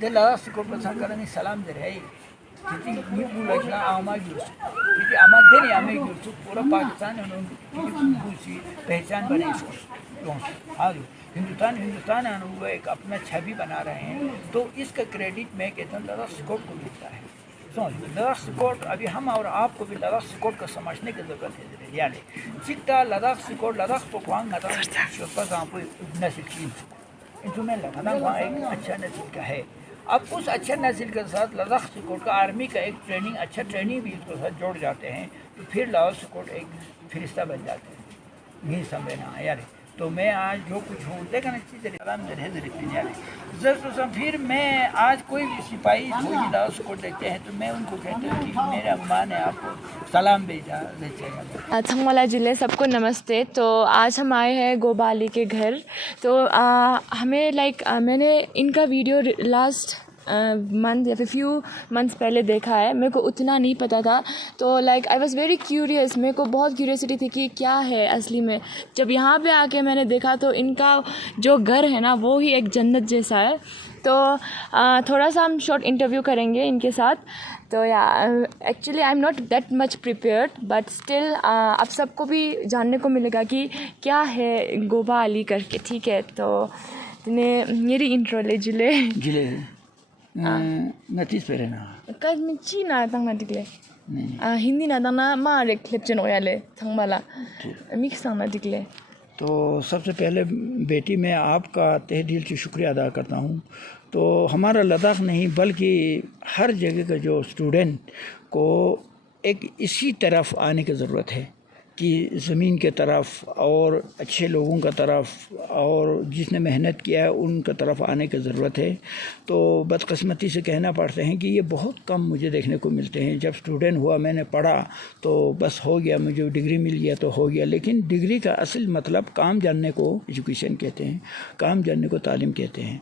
de ladax sikor pasan karani salam der hey Jadi ni bulakla ama gyursu. Jadi ama deni ama gyursu पूरा पाकिस्तान उनकी पहचान बने इसको हाँ हिंदुस्तान हिंदुस्तान वो एक अपना छवि बना रहे हैं तो इसका क्रेडिट मैं कहता हूँ लद्दाख स्कोट को मिलता है समझ लद्दाख स्कोट अभी हम और आपको भी लद्दाख स्कोट को समझने की ज़रूरत है यानी चिकता लद्दाख स्कोट लद्दाख पकवान नस्ल की इंस्ट्रूमेंट लगाना वहाँ एक अच्छा नस्ल का है अब उस अच्छे नस्ल के साथ लद्दाख स्कोट का आर्मी का एक ट्रेनिंग अच्छा ट्रेनिंग भी उसके साथ जोड़ जाते हैं तो फिर लद्दाख स्कोट एक फरिश्ता बन जाते हैं यही समझना है यार तो मैं आज जो कुछ हूँ लेकिन अच्छी तरीके फिर मैं आज कोई भी सिपाही कोई भी लद्दाख स्कोट देखते हैं तो मैं उनको कहता हूँ कि मेरा अम्मा ने आपको सलाम भेजा थंगवाला जिले सबको नमस्ते। तो आज हम आए हैं गोबाली के घर। तो हमें मैंने इनका वीडियो लास्ट मंथ या फिर फ्यू मंथ्स पहले देखा है। मेरे को उतना नहीं पता था तो आई वाज वेरी क्यूरियस। मेरे को बहुत क्यूरियोसिटी थी कि क्या है असली में। जब यहाँ पे आके मैंने देखा तो इनका जो घर है ना वो ही एक जन्नत जैसा है। तो थोड़ा सा हम शॉर्ट इंटरव्यू करेंगे इनके साथ। तो या actually I am not that much prepared but still आप सबको भी जानने को मिलेगा कि क्या है गोबाली करके। ठीक है तो मेरी इंट्रो ले जिले नतीज पे रहना कल में चीना तंगना दिखले हिंदी ना तंगना मारे क्लिप चनो याले थंगमाला मिक्स तंगना दिखले। तो सबसे पहले बेटी मैं आपका तहे दिल से शुक्रिया अदा करता हूँ। तो हमारा लद्दाख नहीं बल्कि हर जगह का जो स्टूडेंट को एक इसी तरफ आने की ज़रूरत है कि ज़मीन के तरफ और अच्छे लोगों का तरफ और जिसने मेहनत किया है उनका तरफ आने की ज़रूरत है। तो बदकिस्मती से कहना पड़ते हैं कि ये बहुत कम मुझे देखने को मिलते हैं। जब स्टूडेंट हुआ मैंने पढ़ा तो बस हो गया, मुझे डिग्री मिल गया तो हो गया। लेकिन डिग्री का असल मतलब काम जानने को एजुकेशन कहते हैं, काम जानने को तालीम कहते हैं।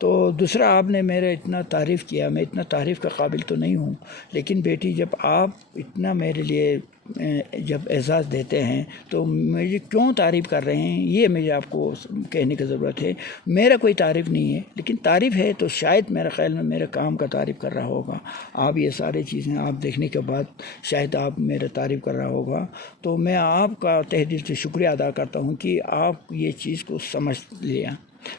तो दूसरा आपने मेरे इतना तारीफ़ किया, मैं इतना तारीफ़ का काबिल तो नहीं हूँ लेकिन बेटी जब आप इतना मेरे लिए जब एजाज़ देते हैं तो मुझे क्यों तारीफ़ कर रहे हैं ये मुझे आपको कहने की ज़रूरत है। मेरा कोई तारीफ़ नहीं है लेकिन तारीफ़ है तो शायद मेरे ख़्याल में मेरे काम का तारीफ़ कर रहा होगा। आप ये सारी चीज़ें आप देखने के बाद शायद आप मेरा तारीफ़ कर रहा होगा। तो मैं आपका तहे दिल से शुक्रिया अदा करता हूँ कि आप ये चीज़ को समझ लिया,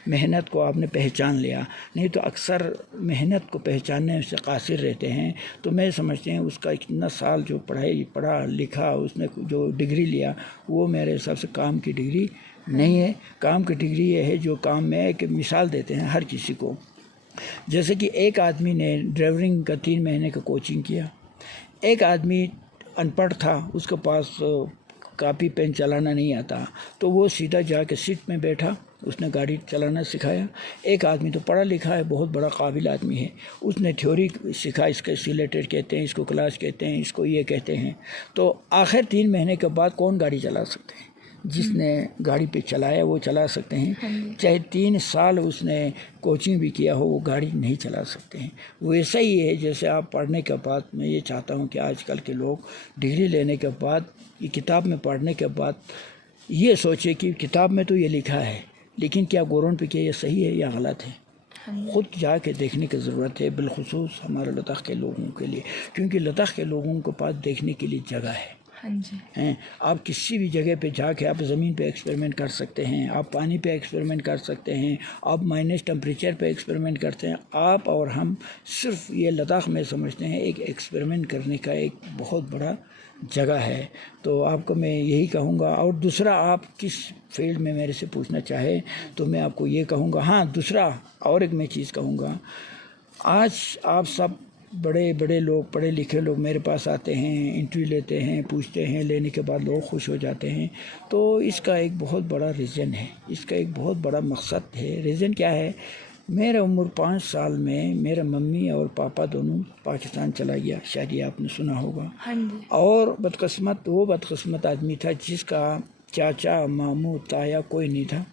मेहनत को आपने पहचान लिया। नहीं तो अक्सर मेहनत को पहचानने से कासिर रहते हैं। तो मैं समझते हैं उसका इतना साल जो पढ़ा लिखा उसने जो डिग्री लिया वो मेरे हिसाब से काम की डिग्री नहीं है। काम की डिग्री ये है जो काम में एक मिसाल देते हैं हर किसी को। जैसे कि एक आदमी ने ड्राइवरिंग का 3 महीने का कोचिंग किया, एक आदमी अनपढ़ था, उसके पास कापी पेन चलाना नहीं आता तो वो सीधा जाके सीट में बैठा, उसने गाड़ी चलाना सिखाया। एक आदमी तो पढ़ा लिखा है, बहुत बड़ा काबिल आदमी है, उसने थ्योरी सिखा, इसको एक्सीलरेटर कहते हैं, इसको क्लास कहते हैं, इसको ये कहते हैं। तो आखिर 3 महीने के बाद कौन गाड़ी चला सकते हैं? जिसने गाड़ी पे चलाया वो चला सकते हैं। चाहे 3 साल उसने कोचिंग भी किया हो वो गाड़ी नहीं चला सकते हैं। वैसा ही है जैसे आप पढ़ने के बाद, मैं ये चाहता हूँ कि आजकल के लोग डिग्री लेने के बाद, ये किताब में पढ़ने के बाद ये सोचे कि किताब में तो ये लिखा है लेकिन क्या गौरन पे क्या ये सही है या गलत है, ख़ुद जाके देखने की ज़रूरत है। बिलखुसूस हमारे लद्दाख के लोगों के लिए, क्योंकि लद्दाख के लोगों के पास देखने के लिए जगह है। हैं आप किसी भी जगह पे जाके आप ज़मीन पे एक्सपेरिमेंट कर सकते हैं, आप पानी पे एक्सपेरिमेंट कर सकते हैं, आप माइनस टेम्परेचर पे एक्सपेरिमेंट करते हैं। आप और हम सिर्फ ये लद्दाख में समझते हैं एक एक्सपेरिमेंट करने का एक बहुत बड़ा जगह है। तो आपको मैं यही कहूँगा। और दूसरा, आप किस फील्ड में मेरे से पूछना चाहे तो मैं आपको ये कहूँगा। हाँ, दूसरा और एक मैं चीज़ कहूँगा, आज आप सब बड़े बड़े लोग, पढ़े लिखे लोग मेरे पास आते हैं, इंटरव्यू लेते हैं, पूछते हैं, लेने के बाद लोग खुश हो जाते हैं। तो इसका एक बहुत बड़ा रीज़न है, इसका एक बहुत बड़ा मकसद है। रीज़न क्या है? मेरा उम्र 5 साल में मेरा मम्मी और पापा दोनों पाकिस्तान चला गया, शायद ये आपने सुना होगा। और वो बदकिस्मत आदमी था जिसका चाचा, मामू, ताया कोई नहीं था।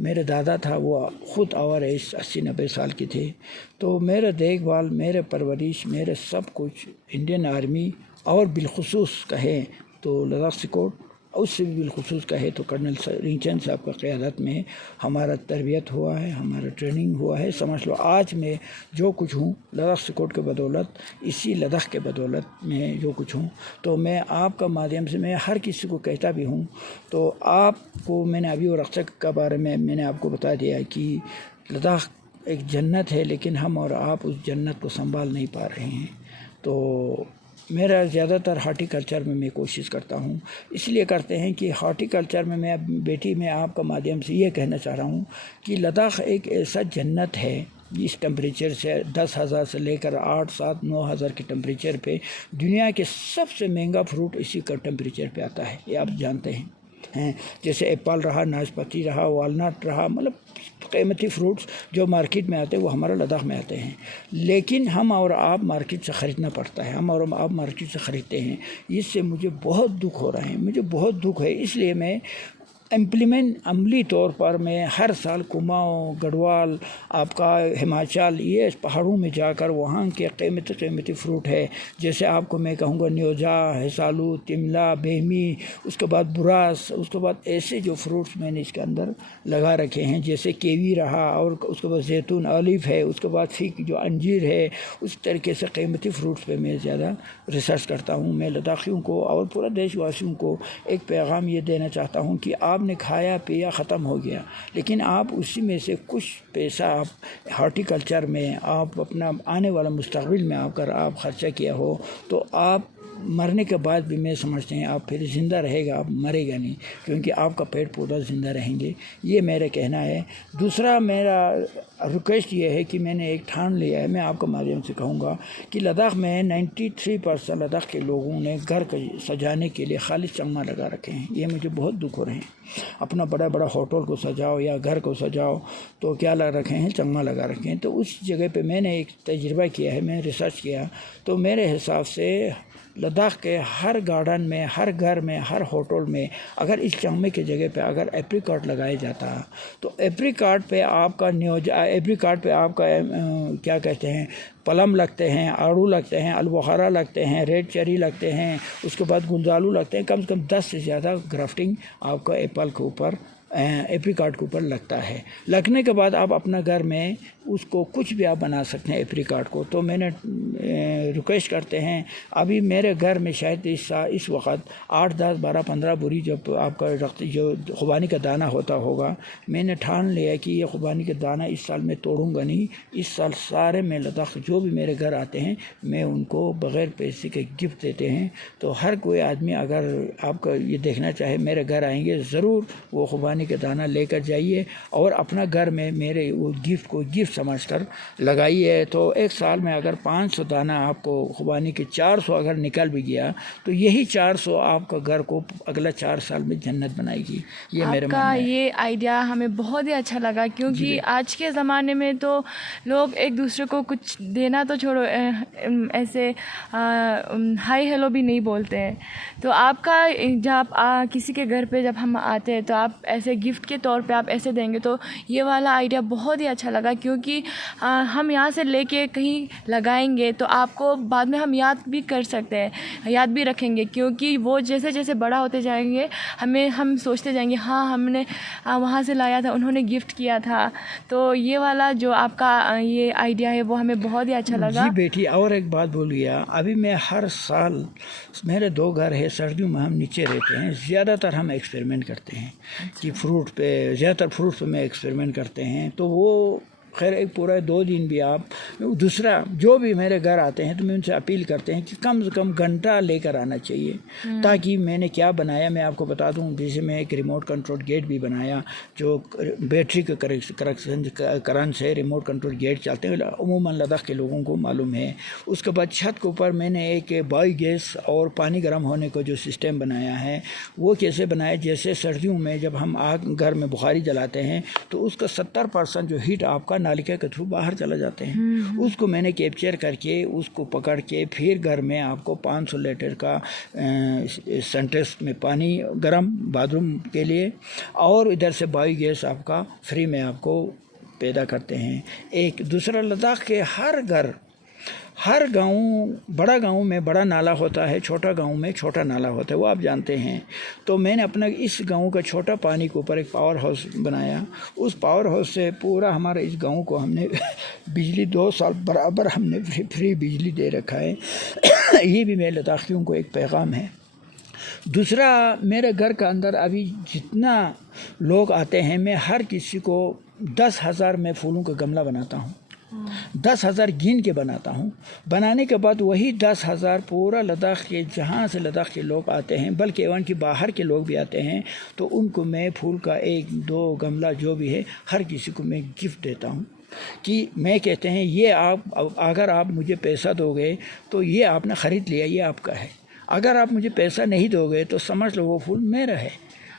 मेरे दादा था, वो ख़ुद आवर एज 80-90 साल के थे। तो मेरा देखभाल, मेरे परवरिश, मेरे सब कुछ इंडियन आर्मी और बिलखुसूस कहें तो लद्दाख स्कोट उससे भी बिलखुसूस कहे तो कर्नल रिंगचंद साहब का क़यादत में हमारा तरबियत हुआ है, हमारा ट्रेनिंग हुआ है। समझ लो आज मैं जो कुछ हूँ लद्दाख सिक्योर्ड के बदौलत, इसी लद्दाख के बदौलत मैं जो कुछ हूँ। तो मैं आपका माध्यम से मैं हर किसी को कहता भी हूँ। तो आपको मैंने अभी वो रक्षक के बारे में मैंने आपको बता दिया कि लद्दाख एक जन्नत है, लेकिन हम और आप उस जन्नत को संभाल नहीं पा रहे हैं। तो मेरा ज़्यादातर हॉर्टिकल्चर में मैं कोशिश करता हूँ, इसलिए करते हैं कि हॉर्टिकल्चर में मैं बेटी मैं आपका माध्यम से ये कहना चाह रहा हूँ कि लद्दाख एक ऐसा जन्नत है। इस टेम्परेचर से 10,000 से लेकर 8, 7, 9,000 के टेम्परेचर पे दुनिया के सबसे महंगा फ्रूट इसी का टेम्परेचर पे आता है, ये आप जानते हैं। जैसे एप्पल रहा, नाशपाती रहा, वालनट रहा, मतलब कीमती फ्रूट्स जो मार्केट में आते हैं वो हमारा लद्दाख में आते हैं। लेकिन हम और आप मार्केट से ख़रीदना पड़ता है, हम और आप मार्केट से ख़रीदते हैं। इससे मुझे बहुत दुख हो रहा है, मुझे बहुत दुख है। इसलिए मैं अमली तौर पर मैं हर साल कुमाऊँ, गढ़वाल, आपका हिमाचल, ये पहाड़ों में जाकर वहाँ के कीमती फ्रूट है, जैसे आपको मैं कहूँगा न्योजा, हिसालू, तिमला, बेहमी, उसके बाद बुरास, उसके बाद ऐसे जो फ्रूट्स मैंने इसके अंदर लगा रखे हैं, जैसे केवी रहा, और उसके बाद जैतून, ऑलिव है, उसके बाद फिग जो अंजीर है। उस तरीके से कीमती फ्रूट्स पे मैं ज़्यादा रिसर्च करता हूँ। मैं लद्दाखियों को और पूरा देशवासियों को एक पैगाम ये देना चाहता हूँ कि आपने खाया पिया ख़त्म हो गया, लेकिन आप उसी में से कुछ पैसा आप हॉर्टिकल्चर में, आप अपना आने वाला मुस्तक़बिल में आकर आप ख़र्चा किया हो, तो आप मरने के बाद भी मैं समझते हैं आप फिर ज़िंदा रहेगा, आप मरेगा नहीं, क्योंकि आपका पेड़ पौधा ज़िंदा रहेंगे। ये मेरा कहना है। दूसरा मेरा रिक्वेस्ट ये है कि मैंने एक ठान लिया है, मैं आपके माध्यम से कहूँगा कि लद्दाख में 93% लद्दाख के लोगों ने घर को सजाने के लिए खालिस चंगमा लगा रखे हैं। ये मुझे बहुत दुख हो रहे हैं। अपना बड़ा बड़ा होटल को सजाओ या घर को सजाओ तो क्या लगा रखे हैं, चंगमा लगा रखे हैं। तो उस जगह पे मैंने एक तजुर्बा किया है, मैंने रिसर्च किया, तो मेरे हिसाब से लद्दाख के हर गार्डन में, हर घर में, हर होटल में अगर इस चंगमे की जगह पे अगर एप्रिकॉट लगाया जाता तो एप्रिकॉट पे आपका एप्रिकॉट पे आपका क्या कहते हैं, पलम लगते हैं, आड़ू लगते हैं, अलबुखारा लगते हैं, रेड चेरी लगते हैं, उसके बाद गुलजालू लगते हैं। कम से कम 10 से ज़्यादा ग्राफ्टिंग आपका एप्पल के ऊपर, एप्रिकॉट के ऊपर लगता है। लगने के बाद आप अपना घर में उसको कुछ भी आप बना सकते हैं एप्रिकॉट को। तो मैंने रिक्वेस्ट करते हैं, अभी मेरे घर में शायद इस वक्त 8, 10, 12, 15 बोरी जब आपका जो खुबानी का दाना होता होगा, मैंने ठान लिया कि ये खुबानी का दाना इस साल मैं तोड़ूंगा नहीं। इस साल सारे मैं लद्दाख जो भी मेरे घर आते हैं मैं उनको बग़ैर पैसे के गिफ्ट देते हैं। तो हर कोई आदमी अगर आपका ये देखना चाहे मेरे घर आएंगे, ज़रूर वो खुबानी का दाना लेकर जाइए और अपना घर में मेरे वो गिफ्ट को गिफ्ट समझकर लगाइए। तो एक साल में अगर 500 दाना आपको खुबानी के 400 अगर निकल भी गया तो यही 400 आपका घर को अगला 4 साल में जन्नत बनाएगी। ये मेरे आपका ये आइडिया हमें बहुत ही अच्छा लगा, क्योंकि आज के ज़माने में तो लोग एक दूसरे को कुछ देना तो छोड़ो, ऐसे हाय हेलो भी नहीं बोलते हैं। तो आपका जब किसी के घर पे जब हम आते हैं तो आप ऐसे गिफ्ट के तौर पे आप ऐसे देंगे, तो ये वाला आइडिया बहुत ही अच्छा लगा, क्योंकि हम यहाँ से लेके कहीं लगाएंगे तो आपको बाद में हम याद भी कर सकते हैं, याद भी रखेंगे, क्योंकि वो जैसे जैसे बड़ा होते जाएंगे हम सोचते जाएंगे हाँ हमने वहाँ से लाया था, उन्होंने गिफ्ट किया था। तो ये वाला जो आपका ये आइडिया है वो हमें बहुत ही अच्छा लगा। जी बेटी, और एक बात बोल गया, अभी मैं हर साल, मेरे 2 घर है, सर्दियों में हम नीचे रहते हैं, ज़्यादातर हम एक्सपेरिमेंट करते हैं कि ज़्यादातर फ्रूट पे मैं एक्सपेरिमेंट करते हैं। तो वो खैर एक पूरा 2 दिन भी आप, दूसरा जो भी मेरे घर आते हैं तो मैं उनसे अपील करते हैं कि कम से कम घंटा लेकर आना चाहिए, ताकि मैंने क्या बनाया मैं आपको बता दूं। जैसे मैं एक रिमोट कंट्रोल गेट भी बनाया जो बैटरी के करंट से रिमोट कंट्रोल गेट चलते हैं, अमूमन लद्दाख के लोगों को मालूम है। उसके बाद छत के ऊपर मैंने एक बायोगैस और पानी गर्म होने का जो सिस्टम बनाया है, वो कैसे बनाया, जैसे सर्दियों में जब हम आग घर में बुखारी जलाते हैं तो उसका 70% जो हीट आपका नालिका के थ्रू बाहर चला जाते हैं। उसको मैंने कैप्चर करके उसको पकड़ के फिर घर में आपको 500 लीटर का सेंटेक्स में पानी गर्म बाथरूम के लिए, और इधर से बायोगैस आपका फ्री में आपको पैदा करते हैं। एक दूसरा, लद्दाख के हर घर हर गांव, बड़ा गांव में बड़ा नाला होता है, छोटा गांव में छोटा नाला होता है, वो आप जानते हैं। तो मैंने अपना इस गांव का छोटा पानी के ऊपर एक पावर हाउस बनाया। उस पावर हाउस से पूरा हमारे इस गांव को हमने बिजली 2 साल बराबर हमने फ्री बिजली दे रखा है। ये भी मेरे लद्दाखियों को एक पैगाम है। दूसरा, मेरे घर का अंदर अभी जितना लोग आते हैं, मैं हर किसी को 10,000 मैं फूलों का गमला बनाता हूँ। 10,000 गिन के बनाता हूँ। बनाने के बाद वही 10,000 पूरा लद्दाख के, जहाँ से लद्दाख के लोग आते हैं, बल्कि एवन के बाहर के लोग भी आते हैं, तो उनको मैं फूल का 1-2 गमला जो भी है हर किसी को मैं गिफ्ट देता हूँ। कि मैं कहते हैं ये आप, अगर आप मुझे पैसा दोगे तो ये आपने ख़रीद लिया, ये आपका है। अगर आप मुझे पैसा नहीं दोगे तो समझ लो वो फूल मेरा है,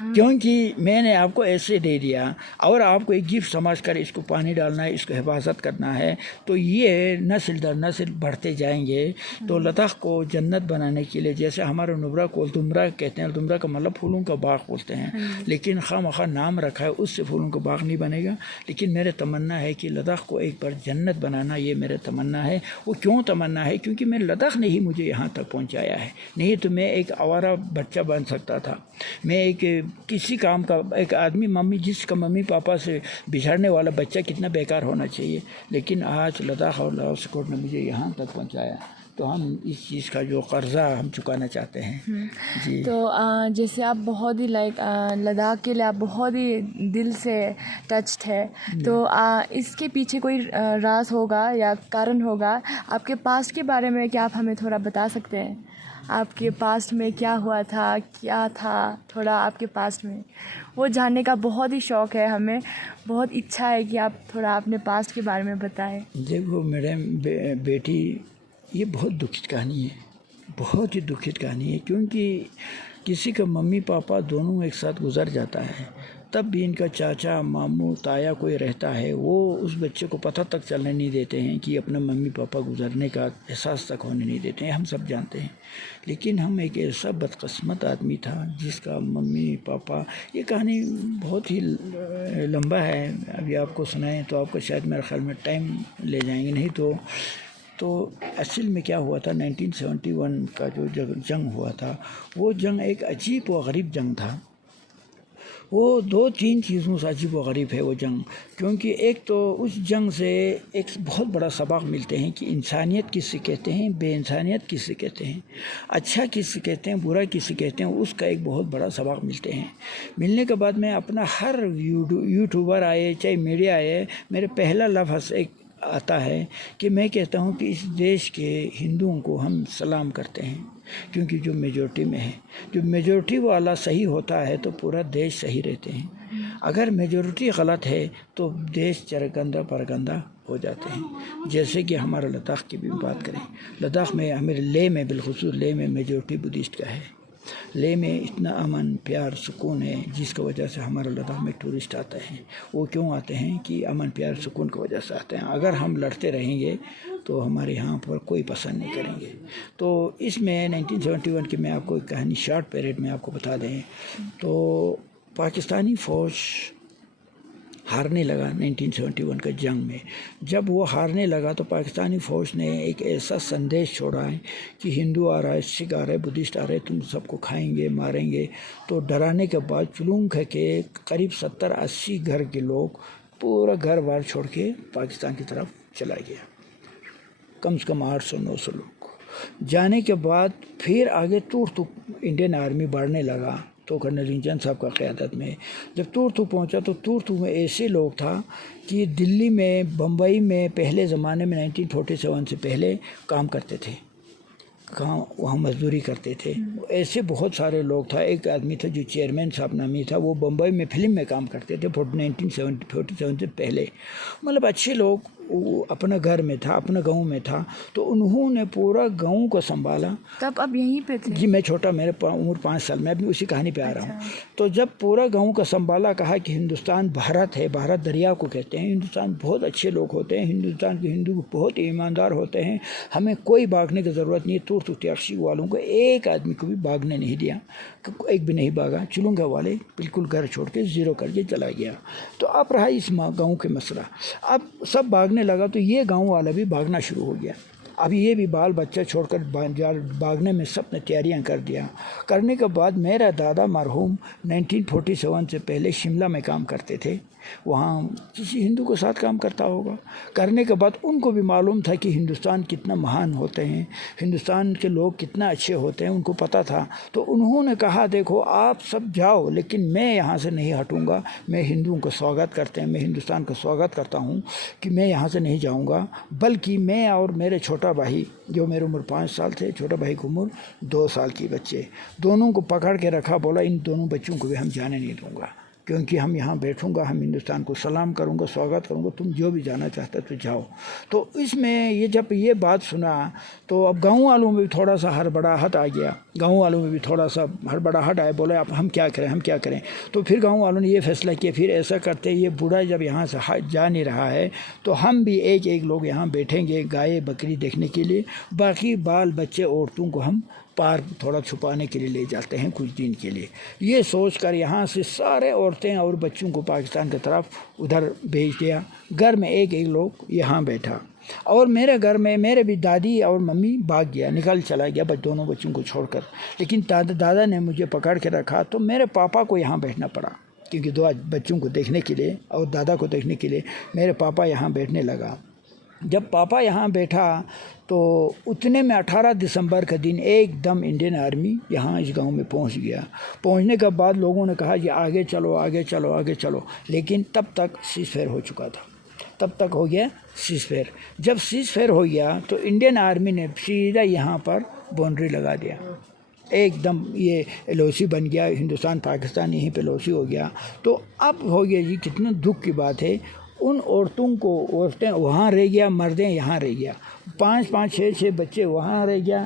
क्योंकि मैंने आपको ऐसे दे दिया और आपको एक गिफ्ट समझकर इसको पानी डालना है, इसको हिफाजत करना है। तो ये नस्ल दर नस्ल बढ़ते जाएंगे। तो लद्दाख को जन्नत बनाने के लिए, जैसे हमारे नुब्रा को दुमरा कहते हैं, दुमरा का मतलब फूलों का बाग बोलते हैं, लेकिन खामखा नाम रखा है, उससे फूलों का बाग नहीं बनेगा। लेकिन मेरे तमन्ना है कि लद्दाख को एक बार जन्नत बनाना, ये मेरा तमन्ना है। वो क्यों तमन्ना है? क्योंकि मेरे लद्दाख ने ही मुझे यहाँ तक पहुँचाया है। नहीं तो मैं एक आवारा बच्चा बन सकता था, मैं एक किसी काम का एक आदमी, मम्मी जिसका मम्मी पापा से बिछड़ने वाला बच्चा कितना बेकार होना चाहिए। लेकिन आज लद्दाख और लाहौल स्कॉट ने मुझे यहाँ तक पहुँचाया, तो हम इस चीज़ का जो कर्जा हम चुकाना चाहते हैं। जी। तो जैसे आप बहुत ही लद्दाख के लिए आप बहुत ही दिल से टच्ड है, तो इसके पीछे कोई राज होगा या कारण होगा? आपके पास्ट के बारे में क्या आप हमें थोड़ा बता सकते हैं? आपके पास्ट में क्या हुआ था, क्या था, थोड़ा आपके पास्ट में वो जानने का बहुत ही शौक़ है हमें, बहुत इच्छा है कि आप थोड़ा अपने पास्ट के बारे में बताएं। देखो मैडम, बेटी, ये बहुत दुखित कहानी है, बहुत ही दुखित कहानी है। क्योंकि किसी का मम्मी पापा दोनों एक साथ गुजर जाता है, तब भी इनका चाचा, मामू, ताया कोई रहता है, वो उस बच्चे को पता तक चलने नहीं देते हैं कि अपना मम्मी पापा गुजरने का एहसास तक होने नहीं देते हैं। हम सब जानते हैं। लेकिन हम एक ऐसा बदकिस्मत आदमी था जिसका मम्मी पापा, ये कहानी बहुत ही लंबा है, अभी आपको सुनाएं तो आपको शायद मेरे ख्याल में टाइम ले जाएंगे। नहीं तो असल में क्या हुआ था, 1971 का जो जंग हुआ था, वो जंग एक अजीब व गरीब जंग था। वो 2-3 चीज़ों से अजीब व गरीब है वो जंग। क्योंकि एक तो उस जंग से एक बहुत बड़ा सबक मिलते हैं कि इंसानियत किसे कहते हैं, बेइंसानियत किसे कहते हैं, अच्छा किसे कहते हैं, बुरा किसे कहते हैं, उसका एक बहुत बड़ा सबक मिलते हैं। मिलने के बाद मैं अपना हर यूट्यूबर आए चाहे मीडिया आए, मेरे पहला लफ्ज़ एक आता है कि मैं कहता हूँ कि इस देश के हिंदुओं को हम सलाम करते हैं, क्योंकि जो मेजॉरिटी में है, जो मेजॉरिटी वाला सही होता है तो पूरा देश सही रहते हैं। अगर मेजॉरिटी गलत है तो देश चरगंदा परगंदा हो जाते हैं। जैसे कि हमारा लद्दाख की भी बात करें, लद्दाख में हमारे लेह में, बिलखुसूस लेह में मेजॉरिटी बुद्धिस्ट का है। लेह में इतना अमन प्यार सुकून है, जिसकी वजह से हमारे लद्दाख में टूरिस्ट आते हैं। वो क्यों आते हैं? कि अमन प्यार सुकून की वजह से आते हैं। अगर हम लड़ते रहेंगे तो हमारे यहाँ पर कोई पसंद नहीं करेंगे। तो इसमें 1971 की मैं आपको एक कहानी शॉर्ट पीरियड में आपको बता दें तो पाकिस्तानी फ़ौज हारने लगा 1971 का जंग में। जब वो हारने लगा तो पाकिस्तानी फ़ौज ने एक ऐसा संदेश छोड़ा है कि हिंदू आ रहा है, सिख आ रहा है, बुद्धिस्ट आ रहे हैं, तुम सबको खाएंगे मारेंगे। तो डराने के बाद चुलूंग के करीब 70-80 घर के लोग पूरा घर बार छोड़ के पाकिस्तान की तरफ चला गया, कम से कम 800-900 लोग। जाने के बाद फिर आगे तूर इंडियन आर्मी बढ़ने लगा। तो कर्नल रिंचन साहब का क़यादत में जब तूर पहुंचा तो तूर में ऐसे लोग था कि दिल्ली में, बम्बई में पहले ज़माने में 1947 से पहले काम करते थे, वहाँ मजदूरी करते थे। ऐसे बहुत सारे लोग था। एक आदमी था जो चेयरमैन साहब नामी था, वो बम्बई में फिल्म में काम करते थे 1947 से पहले। मतलब अच्छे लोग, वो अपना घर में था, अपना गांव में था, तो उन्होंने पूरा गांव को संभाला। तब अब यहीं पे थे? जी, मैं छोटा, मेरे उम्र 5 साल, मैं अभी उसी कहानी पे आ रहा हूँ। तो जब पूरा गांव का संभाला, कहा कि हिंदुस्तान भारत है, भारत दरिया को कहते हैं, हिंदुस्तान बहुत अच्छे लोग होते हैं, हिंदुस्तान के हिंदू बहुत ईमानदार होते हैं, हमें कोई भागने की ज़रूरत नहीं है। टैक्सी वालों को एक आदमी को भी भागने नहीं दिया, एक भी नहीं भागा। चुलूंगा वाले बिल्कुल घर छोड़ के ज़ीरो करके चला गया। तो अब रहा इस गाँव के मसला। अब सब भागने लगा तो ये गांव वाला भी भागना शुरू हो गया। अब ये भी बाल बच्चा छोड़कर भागने में सब ने तैयारियां कर दिया। करने के बाद मेरा दादा मरहूम 1947 से पहले शिमला में काम करते थे, वहाँ किसी हिंदू के साथ काम करता होगा। करने के बाद उनको भी मालूम था कि हिंदुस्तान कितना महान होते हैं, हिंदुस्तान के लोग कितना अच्छे होते हैं, उनको पता था। तो उन्होंने कहा देखो आप सब जाओ लेकिन मैं यहाँ से नहीं हटूँगा, मैं हिंदुओं का स्वागत करते हैं, मैं हिंदुस्तान का स्वागत करता हूँ कि मैं यहाँ से नहीं जाऊँगा, बल्कि मैं और मेरे छोटा भाई, जो मेरी उम्र 5 साल थे, छोटा भाई की उम्र 2 साल की बच्चे, दोनों को पकड़ के रखा, बोला इन दोनों बच्चों को भी हम जाने नहीं दूँगा, क्योंकि हम यहाँ बैठूँगा, हम हिंदुस्तान को सलाम करूँगा, स्वागत करूँगा, तुम जो भी जाना चाहता तो जाओ। तो इसमें ये जब ये बात सुना तो अब गाँव वालों में भी थोड़ा सा हड़बड़ाहट आ गया, गाँव वालों में भी थोड़ा सा हड़बड़ाहट आया, बोले अब हम क्या करें, हम क्या करें। तो फिर गाँव वालों ने ये फैसला किया, फिर ऐसा करते ये बूढ़ा जब यहाँ से जा नहीं रहा है तो हम भी एक एक लोग यहाँ बैठेंगे गाय बकरी देखने के लिए, बाकी बाल बच्चे औरतों को हम पार थोड़ा छुपाने के लिए ले जाते हैं कुछ दिन के लिए। ये सोचकर यहाँ से सारे औरतें और बच्चों को पाकिस्तान की तरफ उधर भेज दिया। घर में एक एक लोग यहाँ बैठा और मेरे घर में मेरे भी दादी और मम्मी भाग गया, निकल चला गया दोनों बच्चों को छोड़कर। लेकिन दादा ने मुझे पकड़ के रखा तो मेरे पापा को यहाँ बैठना पड़ा, क्योंकि 2 बच्चों को देखने के लिए और दादा को देखने के लिए मेरे पापा यहाँ बैठने लगा। जब पापा यहाँ बैठा तो उतने में 18 दिसंबर का दिन एकदम इंडियन आर्मी यहाँ इस गांव में पहुँच गया। पहुँचने के बाद लोगों ने कहा कि आगे चलो आगे चलो आगे चलो, लेकिन तब तक सीज़फायर हो चुका था, तब तक हो गया सीज़फायर। जब सीज़फायर हो गया तो इंडियन आर्मी ने सीधा यहाँ पर बाउंड्री लगा दिया, एकदम ये LOC बन गया, हिंदुस्तान पाकिस्तान यहीं पे LOC हो गया। तो अब हो गया जी, कितना दुख की बात है, उन औरतें वहाँ रह गया, मर्दें यहाँ रह गया, 5-5 6-6 बच्चे वहाँ रह गया,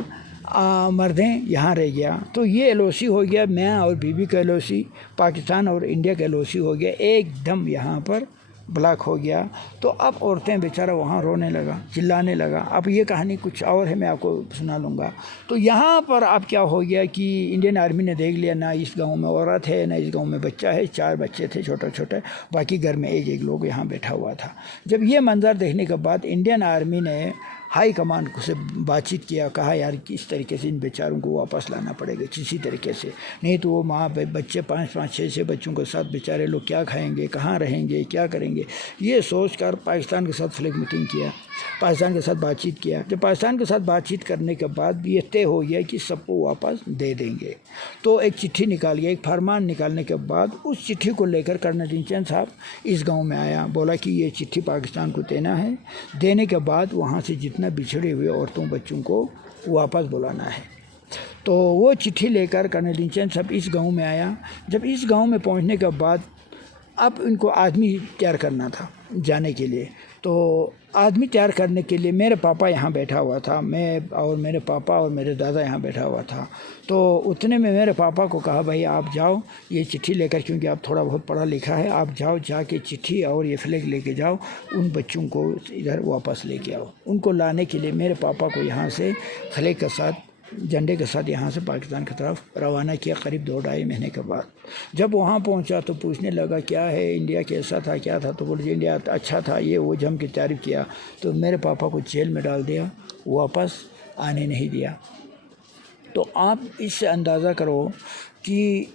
मर्दें यहाँ रह गया। तो ये LOC हो गया, मैं और बीबी का LOC, पाकिस्तान और इंडिया का LOC हो गया, एकदम यहाँ पर ब्लॉक हो गया। तो अब औरतें बेचारा वहाँ रोने लगा, चिल्लाने लगा। अब ये कहानी कुछ और है, मैं आपको सुना लूँगा। तो यहाँ पर अब क्या हो गया कि इंडियन आर्मी ने देख लिया, ना इस गांव में औरत है ना इस गांव में बच्चा है, 4 बच्चे थे छोटे छोटे, बाकी घर में एक एक लोग यहाँ बैठा हुआ था। जब ये मंज़र देखने के बाद इंडियन आर्मी ने हाई कमांड से बातचीत किया, कहा यार किस तरीके से इन बेचारों को वापस लाना पड़ेगा किसी तरीके से, नहीं तो वो माँ बच्चे 5-5 6-6 बच्चों के साथ बेचारे लोग क्या खाएंगे, कहाँ रहेंगे, क्या करेंगे। ये सोचकर पाकिस्तान के साथ फ्लैग मीटिंग किया, पाकिस्तान के साथ बातचीत किया। जब पाकिस्तान के साथ बातचीत करने के बाद ये तय हो गया कि सबको वापस दे देंगे। तो एक चिट्ठी निकाली, एक फरमान निकालने के बाद उस चिट्ठी को लेकर कर्नल इंचन साहब इस गाँव में आया, बोला कि ये चिट्ठी पाकिस्तान को देना है, देने के बाद वहाँ से जितना बिछड़े हुए औरतों बच्चों को वापस बुलाना है। तो वो चिट्ठी लेकर कर्नल इंचन साहब इस गांव में आया। जब इस गांव में पहुंचने के बाद अब इनको आदमी तैयार करना था जाने के लिए। तो आदमी तैयार करने के लिए मेरे पापा यहाँ बैठा हुआ था, मैं और मेरे पापा और मेरे दादा यहाँ बैठा हुआ था। तो उतने में मेरे पापा को कहा भाई आप जाओ ये चिट्ठी लेकर, क्योंकि आप थोड़ा बहुत पढ़ा लिखा है, आप जाओ जाके चिट्ठी और ये फ्लैग लेके जाओ, उन बच्चों को इधर वापस लेके आओ। उनको लाने के लिए मेरे पापा को यहाँ से फ्लैग के साथ, झंडे के साथ यहाँ से पाकिस्तान की तरफ रवाना किया। करीब 2-2.5 महीने के बाद जब वहाँ पहुँचा तो पूछने लगा क्या है, इंडिया कैसा था, क्या था। तो बोले इंडिया अच्छा था, ये वो जम के तारीफ़ किया। तो मेरे पापा को जेल में डाल दिया, वापस आने नहीं दिया। तो आप इससे अंदाज़ा करो कि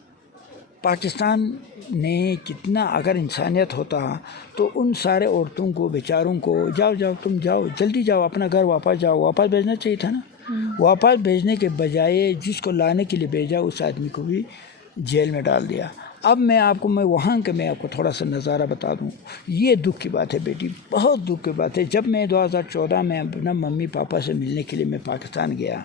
पाकिस्तान ने कितना, अगर इंसानियत होता तो उन सारे औरतों को बेचारों को जाओ जाओ तुम जाओ, जल्दी जाओ अपना घर वापस जाओ, वापस भेजना चाहिए था ना। वापस भेजने के बजाय जिसको लाने के लिए भेजा उस आदमी को भी जेल में डाल दिया। अब मैं आपको मैं आपको थोड़ा सा नज़ारा बता दूं। ये दुख की बात है बेटी, बहुत दुख की बात है। जब मैं 2014 में अपना मम्मी पापा से मिलने के लिए मैं पाकिस्तान गया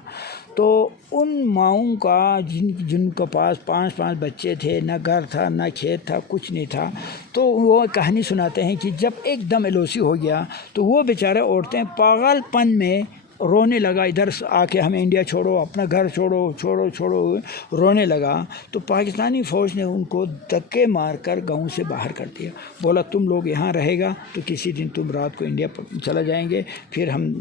तो उन माँओं का जिनके पास 5-5 बच्चे थे, ना घर था ना खेत था, कुछ नहीं था, तो वो कहानी सुनाते हैं कि जब एकदम LOC हो गया तो वो बेचारे औरतें पागलपन में रोने लगा, इधर आके हमें इंडिया छोड़ो, अपना घर छोड़ो छोड़ो छोड़ो, रोने लगा। तो पाकिस्तानी फ़ौज ने उनको धक्के मारकर गांव से बाहर कर दिया। बोला तुम लोग यहाँ रहेगा तो किसी दिन तुम रात को इंडिया चला जाएंगे, फिर हम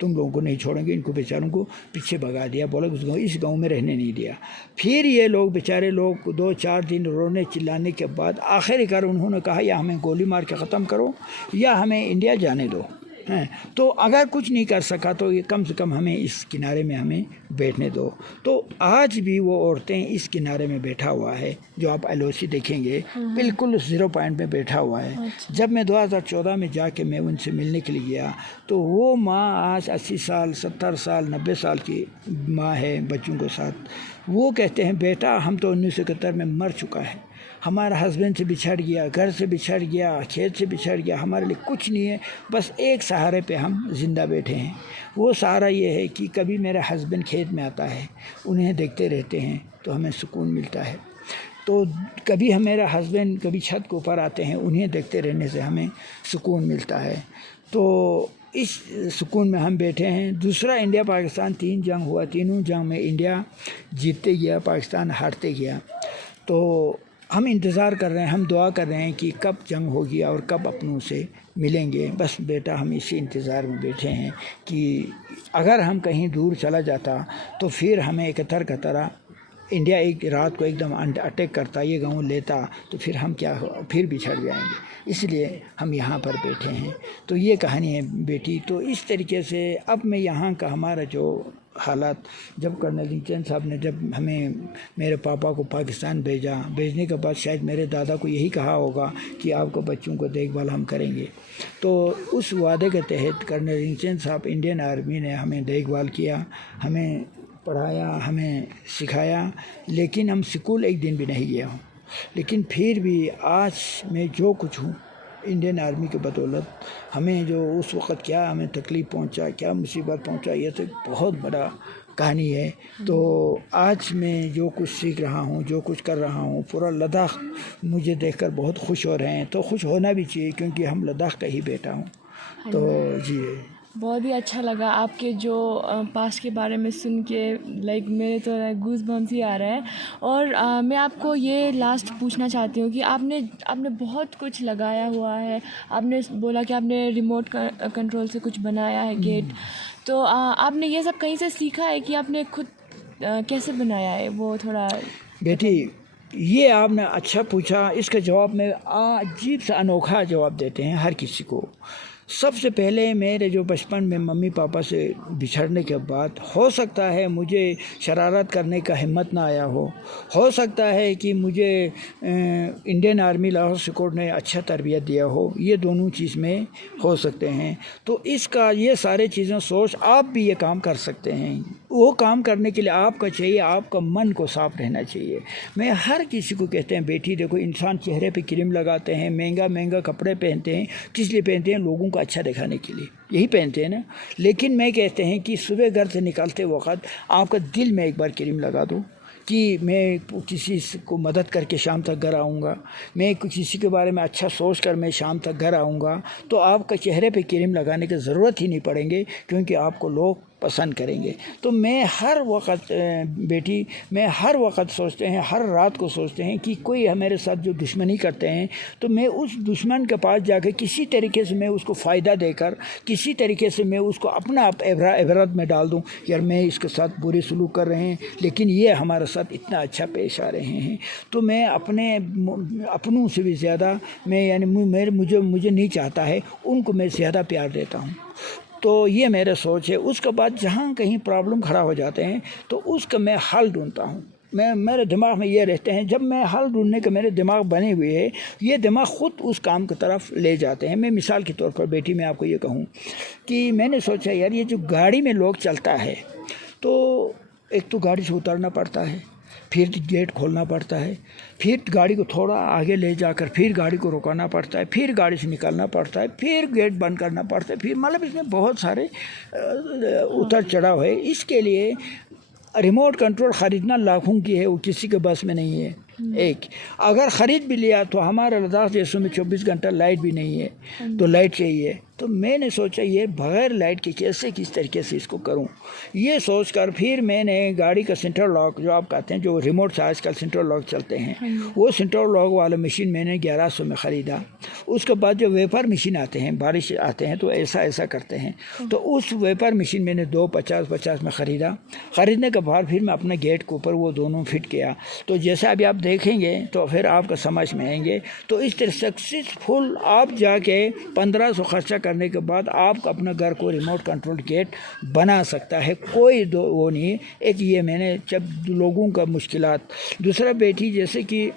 तुम लोगों को नहीं छोड़ेंगे। इनको बेचारों को पीछे भगा दिया, बोला इस गाँव में रहने नहीं दिया। फिर ये लोग बेचारे लोग 2-4 दिन रोने चिल्लाने के बाद आखिरकार उन्होंने कहा या हमें गोली मार के ख़त्म करो या हमें इंडिया जाने दो। हैं। तो अगर कुछ नहीं कर सका तो ये कम से कम हमें इस किनारे में हमें बैठने दो। तो आज भी वो औरतें इस किनारे में बैठा हुआ है, जो आप एलओसी देखेंगे बिल्कुल 0 पॉइंट में बैठा हुआ है। जब मैं 2014 में जाके मैं उनसे मिलने के लिए गया तो वो माँ आज 80 साल 70 साल 90 साल की माँ है बच्चों के साथ। वो कहते हैं बेटा हम तो 1971 में मर चुका है, हमारा हस्बैंड से बिछड़ गया, घर से बिछड़ गया, खेत से बिछड़ गया, हमारे लिए कुछ नहीं है, बस एक सहारे पे हम ज़िंदा बैठे हैं। वो सहारा ये है कि कभी मेरा हस्बैंड खेत में आता है, उन्हें देखते रहते हैं तो हमें सुकून मिलता है। तो कभी हम मेरा हस्बैंड कभी छत के ऊपर आते हैं, उन्हें देखते रहने से हमें सुकून मिलता है। तो इस सुकून में हम बैठे हैं। दूसरा, इंडिया पाकिस्तान 3 जंग हुआ, तीनों जंग में इंडिया जीतते गया, पाकिस्तान हारते गया। तो हम इंतज़ार कर रहे हैं, हम दुआ कर रहे हैं कि कब जंग होगी और कब अपनों से मिलेंगे। बस बेटा हम इसी इंतज़ार में बैठे हैं कि अगर हम कहीं दूर चला जाता तो फिर हमें एकतर का तरह इंडिया एक रात को एकदम अटैक करता, ये गाँव लेता, तो फिर हम क्या फिर बिछड़ जाएंगे। इसलिए हम यहाँ पर बैठे हैं। तो ये कहानी है बेटी। तो इस तरीके से अब मैं यहाँ का हमारा जो हालात, जब कर्नल लिंचन साहब ने जब हमें मेरे पापा को पाकिस्तान भेजने के बाद शायद मेरे दादा को यही कहा होगा कि आपको बच्चों को देखभाल हम करेंगे। तो उस वादे के तहत कर्नल लिंचन साहब, इंडियन आर्मी ने हमें देखभाल किया, हमें पढ़ाया, हमें सिखाया। लेकिन हम स्कूल एक दिन भी नहीं गया हूँ। लेकिन फिर भी आज मैं जो कुछ हूँ इंडियन आर्मी के बदौलत। हमें जो उस वक़्त क्या हमें तकलीफ़ पहुँचा, क्या मुसीबत पहुँचा, ये तो बहुत बड़ा कहानी है। तो आज मैं जो कुछ सीख रहा हूँ, जो कुछ कर रहा हूँ, पूरा लद्दाख मुझे देखकर बहुत खुश हो रहे हैं। तो खुश होना भी चाहिए क्योंकि हम लद्दाख का ही बेटा हूँ। तो जी बहुत ही अच्छा लगा आपके जो पास्ट के बारे में सुन के। लाइक मेरे तो गूज़ बम्स ही आ रहा है। और मैं आपको ये लास्ट पूछना चाहती हूँ कि आपने बहुत कुछ लगाया हुआ है। आपने बोला कि आपने रिमोट कंट्रोल से कुछ बनाया है गेट। तो आपने ये सब कहीं से सीखा है कि आपने खुद कैसे बनाया है, वो थोड़ा? बेटी ये आपने अच्छा पूछा। इसका जवाब में अजीब सा अनोखा जवाब देते हैं हर किसी को। सबसे पहले मेरे जो बचपन में मम्मी पापा से बिछड़ने के बाद हो सकता है मुझे शरारत करने का हिम्मत ना आया हो सकता है कि मुझे इंडियन आर्मी लाहौर सिक्योरिटी ने अच्छा तरबियत दिया हो। ये दोनों चीज़ में हो सकते हैं। तो इसका ये सारे चीज़ें सोच आप भी ये काम कर सकते हैं। वो काम करने के लिए आपका चाहिए, आपका मन को साफ रहना चाहिए। मैं हर किसी को कहते हैं बेटी देखो, इंसान चेहरे पे क्रीम लगाते हैं, महंगा कपड़े पहनते हैं, किस लिए पहनते हैं? लोगों को अच्छा दिखाने के लिए, यही पहनते हैं ना। लेकिन मैं कहते हैं कि सुबह घर से निकलते वक्त आपका दिल में एक बार क्रीम लगा दो कि मैं किसी को मदद करके शाम तक घर आऊँगा, मैं किसी के बारे में अच्छा सोच कर मैं शाम तक घर आऊँगा। तो आपका चेहरे पे क्रीम लगाने की ज़रूरत ही नहीं पड़ेंगे क्योंकि आपको लोग पसंद करेंगे। तो मैं हर वक्त बेटी, मैं हर वक्त सोचते हैं, हर रात को सोचते हैं कि कोई हमारे साथ जो दुश्मनी करते हैं तो मैं उस दुश्मन के पास जाकर किसी तरीके से मैं उसको फ़ायदा देकर, किसी तरीके से मैं उसको अपना इबरत में डाल दूं, यार मैं इसके साथ बुरे सलूक कर रहे हैं लेकिन ये हमारे साथ इतना अच्छा पेश आ रहे हैं। तो मैं अपनों से भी ज़्यादा मैं यानी मुझे नहीं चाहता है, उनको मैं ज़्यादा प्यार देता हूँ। तो ये मेरा सोच है। उसके बाद जहाँ कहीं प्रॉब्लम खड़ा हो जाते हैं तो उसका मैं हल ढूंढता हूँ। मेरे दिमाग में ये रहते हैं, जब मैं हल ढूंढने के मेरे दिमाग बने हुए है, ये दिमाग ख़ुद उस काम की तरफ ले जाते हैं। मैं मिसाल के तौर पर बेटी मैं आपको ये कहूँ कि मैंने सोचा यार ये जो गाड़ी में लोग चलता है तो एक तो गाड़ी से उतरना पड़ता है, फिर गेट खोलना पड़ता है, फिर गाड़ी को थोड़ा आगे ले जाकर फिर गाड़ी को रुकाना पड़ता है, फिर गाड़ी से निकलना पड़ता है, फिर गेट बंद करना पड़ता है, फिर मतलब इसमें बहुत सारे उतर चढ़ाव है। इसके लिए रिमोट कंट्रोल ख़रीदना लाखों की है, वो किसी के बस में नहीं है। एक अगर ख़रीद भी लिया तो हमारे लद्दाख जैसों में 24 घंटा लाइट भी नहीं है, तो लाइट चाहिए। तो मैंने सोचा ये बग़ैर लाइट के कैसे किस तरीके से इसको करूं, ये सोचकर फिर मैंने गाड़ी का सेंट्रल लॉक जो आप कहते हैं, जो रिमोट से आजकल सेंट्रल लॉक चलते हैं, वो सेंट्रल लॉक वाला मशीन मैंने 1100 में ख़रीदा। उसके बाद जो वेपर मशीन आते हैं, बारिश आते हैं तो ऐसा करते हैं, तो उस वेपर मशीन मैंने 250 में ख़रीदने के बाद फिर मैं अपने गेट के ऊपर वो दोनों फिट किया। तो जैसे अभी आप देखेंगे तो फिर आपका समझ में आएंगे। तो इस तरह सक्सेसफुल आप जाके 1500 खर्चा करने के बाद आप अपना घर को रिमोट कंट्रोल गेट बना सकता है, कोई दो वो नहीं। एक ये मैंने जब लोगों का मुश्किलात, दूसरा बेटी जैसे कि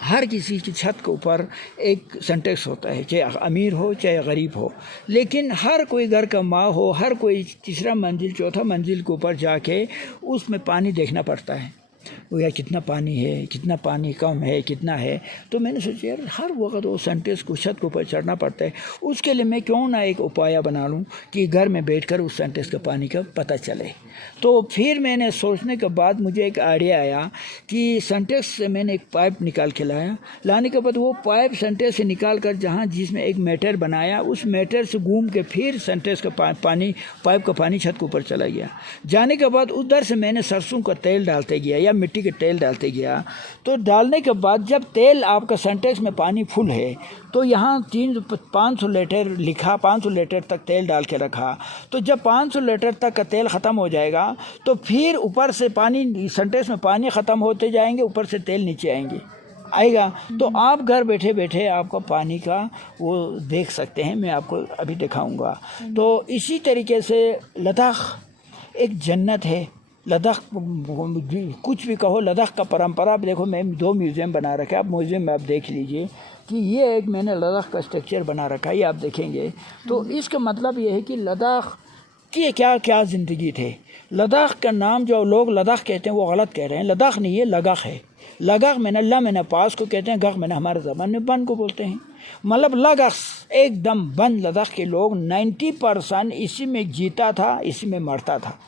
हर किसी की छत के ऊपर एक सिंटेक्स होता है, चाहे अमीर हो चाहे गरीब हो, लेकिन हर कोई घर का माँ हो, हर कोई तीसरा मंजिल चौथा मंजिल के ऊपर जाके उसमें पानी देखना पड़ता है, वो यार कितना पानी है, कितना पानी कम है, कितना है। तो मैंने सोचा यार हर वक्त वो सिंटेक्स को छत के ऊपर चढ़ना पड़ता है, उसके लिए मैं क्यों ना एक उपाय बना लूँ कि घर में बैठकर उस सिंटेक्स का पानी का पता चले। तो फिर मैंने सोचने के बाद मुझे एक आइडिया आया कि सिंटेक्स से मैंने एक पाइप निकाल के लाने के बाद वो पाइप सिंटेक्स से निकाल कर जहाँ जिसमें एक मेटर बनाया, उस मेटर से घूम के फिर सिंटेक्स का पाइप का पानी छत के ऊपर चला गया। जाने के बाद उधर से मैंने सरसों का तेल डालते गया या मिट्टी के तेल डालते गया। तो डालने के बाद जब तेल आपका सिंटेक्स में पानी फुल है तो यहाँ 500 लीटर लिखा, 500 लीटर तक तेल डाल के रखा। तो जब 500 लीटर तक का तेल ख़त्म हो जाएगा तो फिर ऊपर से पानी, सिंटेक्स में पानी ख़त्म होते जाएंगे, ऊपर से तेल नीचे आएगा। तो आप घर बैठे बैठे आपको पानी का वो देख सकते हैं, मैं आपको अभी दिखाऊंगा। तो इसी तरीके से लद्दाख एक जन्नत है। लद्दाख कुछ भी कहो, लद्दाख का परंपरा देखो, मैं 2 म्यूज़ियम बना रखा है, आप म्यूज़ियम में आप देख लीजिए कि ये एक मैंने लद्दाख का स्ट्रक्चर बना रखा है, ये आप देखेंगे। तो इसका मतलब ये है कि लद्दाख की क्या क्या ज़िंदगी थे। लद्दाख का नाम जो लोग लद्दाख कहते हैं वो गलत कह रहे हैं, लद्दाख नहीं है, लगाख है। लगाख मैंने अल्लाह मैंने पास को कहते हैं, गख मैंने हमारे ज़बान में बन को बोलते हैं, मतलब लगाख एकदम बंद। लद्दाख के लोग 90% इसी में जीता था, इसी में मरता था।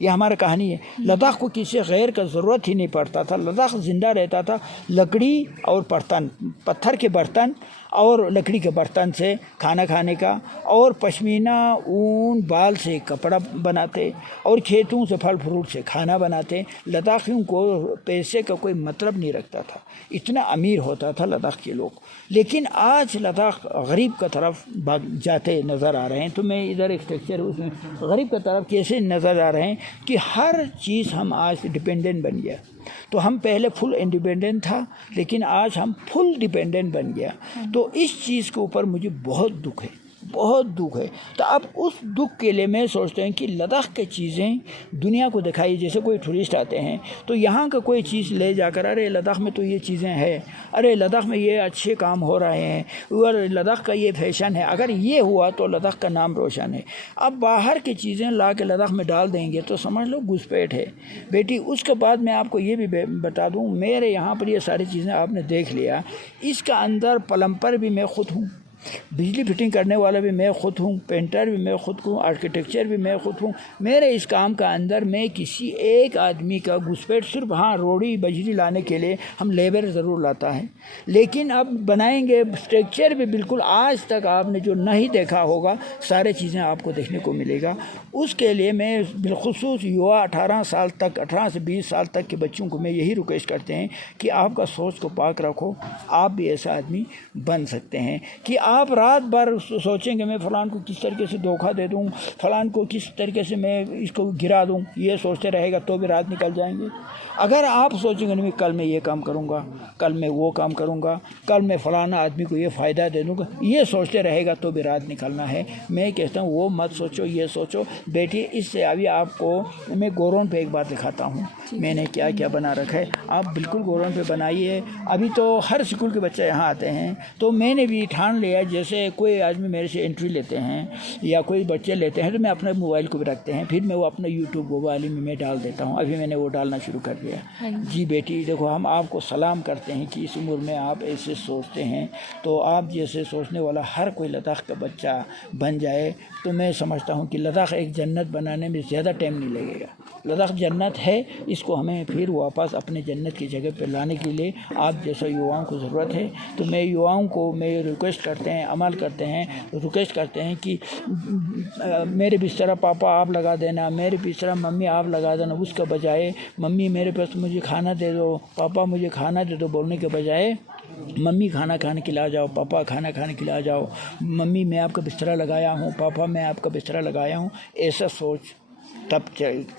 ये हमारा कहानी है। लद्दाख को किसी गैर का ज़रूरत ही नहीं पड़ता था। लद्दाख ज़िंदा रहता था लकड़ी और बर्तन, पत्थर के बर्तन और लकड़ी के बर्तन से खाना खाने का, और पश्मीना ऊन बाल से कपड़ा बनाते और खेतों से फल फ्रूट से खाना बनाते। लद्दाखियों को पैसे का कोई मतलब नहीं रखता था, इतना अमीर होता था लद्दाख के लोग। लेकिन आज लद्दाख गरीब का तरफ भाग जाते नज़र आ रहे हैं। तो मैं इधर एक स्ट्रक्चर उसमें गरीब का तरफ कैसे नज़र आ रहे हैं कि हर चीज़ हम आज डिपेंडेंट बन गया। तो हम पहले फुल इंडिपेंडेंट था, लेकिन आज हम फुल डिपेंडेंट बन गया। तो इस चीज़ के ऊपर मुझे बहुत दुख है, बहुत दुख है। तो अब उस दुख के लिए मैं सोचता हूँ कि लद्दाख की चीज़ें दुनिया को दिखाई। जैसे कोई टूरिस्ट आते हैं तो यहाँ का कोई चीज़ ले जाकर, अरे लद्दाख में तो ये चीज़ें हैं, अरे लद्दाख में ये अच्छे काम हो रहे हैं, और लद्दाख का ये फैशन है। अगर ये हुआ तो लद्दाख का नाम रोशन है। अब बाहर की चीज़ें ला के लद्दाख में डाल देंगे तो समझ लो घुसपैठ है बेटी। उसके बाद मैं आपको ये भी बता दूँ, मेरे यहाँ पर ये सारी चीज़ें आपने देख लिया, इसका अंदर प्लम्बर भी मैं खुद हूँ, बिजली फिटिंग करने वाला भी मैं ख़ुद हूँ, पेंटर भी मैं ख़ुद हूँ, आर्किटेक्चर भी मैं ख़ुद हूँ। मेरे इस काम का अंदर मैं किसी एक आदमी का घुसपैठ, सिर्फ हाँ रोड़ी बजरी लाने के लिए हम लेबर ज़रूर लाता है, लेकिन अब बनाएंगे स्ट्रक्चर भी बिल्कुल आज तक आपने जो नहीं देखा होगा, सारे चीज़ें आपको देखने को मिलेगा। उसके लिए मैं बिलखुसूस युवा 18 साल तक, 18 से 20 साल तक के बच्चों को मैं यही रिक्वेस्ट करते हैं कि आपका सोच को पाक रखो, आप भी ऐसा आदमी बन सकते हैं कि आप रात भर सोचेंगे मैं फ़लान को किस तरीके से धोखा दे दूँ, फ़लान को किस तरीके से मैं इसको गिरा दूँ, ये सोचते रहेगा तो भी रात निकल जाएंगे। अगर आप सोचेंगे नहीं कल मैं ये काम करूँगा, कल मैं वो काम करूँगा, कल मैं फ़लाना आदमी को ये फ़ायदा दे दूँगा, ये सोचते रहेगा तो भी रात निकलना है। मैं कहता हूँ वो मत सोचो, ये सोचो बेटी। इससे अभी आपको मैं गोरोन पे एक बात दिखाता हूँ, मैंने क्या क्या बना रखा है। आप बिल्कुल गोरोन पे बनाइए। अभी तो हर स्कूल के बच्चे यहाँ आते हैं, तो मैंने भी ठान लिया, जैसे कोई आदमी मेरे से एंट्री लेते हैं या कोई बच्चे लेते हैं तो मैं अपने मोबाइल को भी रखते हैं, फिर मैं वो अपना यूट्यूब मोबाइल में मैं डाल देता हूँ। अभी मैंने वो डालना शुरू कर दिया। जी बेटी देखो, हम आपको सलाम करते हैं कि इस उम्र में आप ऐसे सोचते हैं। तो आप जैसे सोचने वाला हर कोई लद्दाख का बच्चा बन जाए तो मैं समझता हूँ कि लद्दाख एक जन्नत बनाने में ज़्यादा टाइम नहीं लगेगा। लद्दाख जन्नत है, इसको हमें फिर वापस अपने जन्नत की जगह पर लाने के लिए आप जैसा युवाओं को ज़रूरत है। तो मैं युवाओं को मैं रिक्वेस्ट करते हैं, अमल करते हैं, रिक्वेस्ट करते हैं कि मेरे बिस्तरा पापा आप लगा देना, मेरे बिस्तरा मम्मी आप लगा देना, उसके बजाय मम्मी मेरे पास मुझे खाना दे दो, पापा मुझे खाना दे दो बोलने के बजाय मम्मी खाना खाने खिला जाओ, पापा खाना खाने खिला जाओ, मम्मी मैं आपका बिस्तरा लगाया हूँ, पापा मैं आपका बिस्तरा लगाया हूँ। ऐसा सोच तब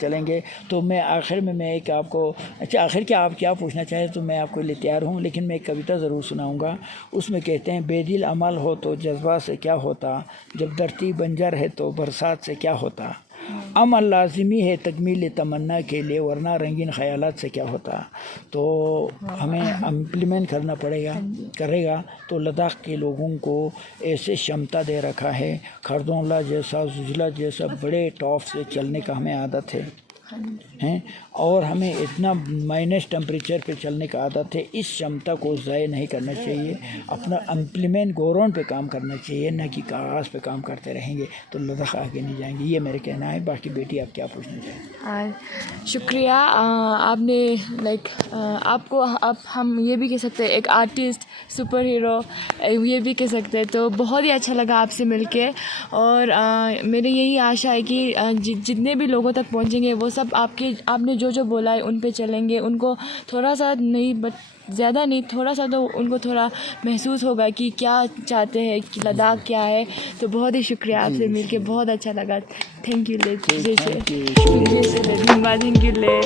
चलेंगे। तो मैं आखिर में मैं एक आपको, अच्छा आखिर क्या आप क्या पूछना चाहें तो मैं आपके लिए तैयार हूँ, लेकिन मैं एक कविता ज़रूर सुनाऊँगा। उसमें कहते हैं, बेदिल अमल हो तो जज्बा से क्या होता, जब धरती बंजर है तो बरसात से क्या होता, अमल लाजिमी है तकमील तमन्ना के लिए, वरना रंगीन ख़यालात से क्या होता। तो हमें इम्प्लीमेंट करना करेगा तो लद्दाख के लोगों को ऐसे क्षमता दे रखा है, खरदोला जैसा, जुजला जैसा बड़े टॉप से चलने का हमें आदत है, और हमें इतना माइनस टेम्परेचर पे चलने का आदत है। इस क्षमता को ज़ाय नहीं करना चाहिए, अपना इम्प्लीमेंट गवर्नमेंट पे काम करना चाहिए, न कि कागज़ पे काम करते रहेंगे तो लद्दाख आगे नहीं जाएंगे। ये मेरे कहना है। बाकी बेटी आप क्या पूछना चाहें? शुक्रिया। आपने लाइक आपको आप हम ये भी कह सकते हैं एक आर्टिस्ट, सुपर हीरो ये भी कह सकते हैं। तो बहुत ही अच्छा लगा आपसे मिलके, और मेरी यही आशा है कि जितने भी लोगों तक पहुंचेंगे वो सब आपने जो बोला है उन पे चलेंगे। उनको थोड़ा सा नहीं, बट ज़्यादा नहीं, थोड़ा सा तो उनको थोड़ा महसूस होगा कि क्या चाहते हैं, कि लद्दाख क्या है। तो बहुत ही शुक्रिया आपसे मिलके, बहुत अच्छा लगा। थैंक यू ले जैसे धन्यवाद। थैंक यू ले।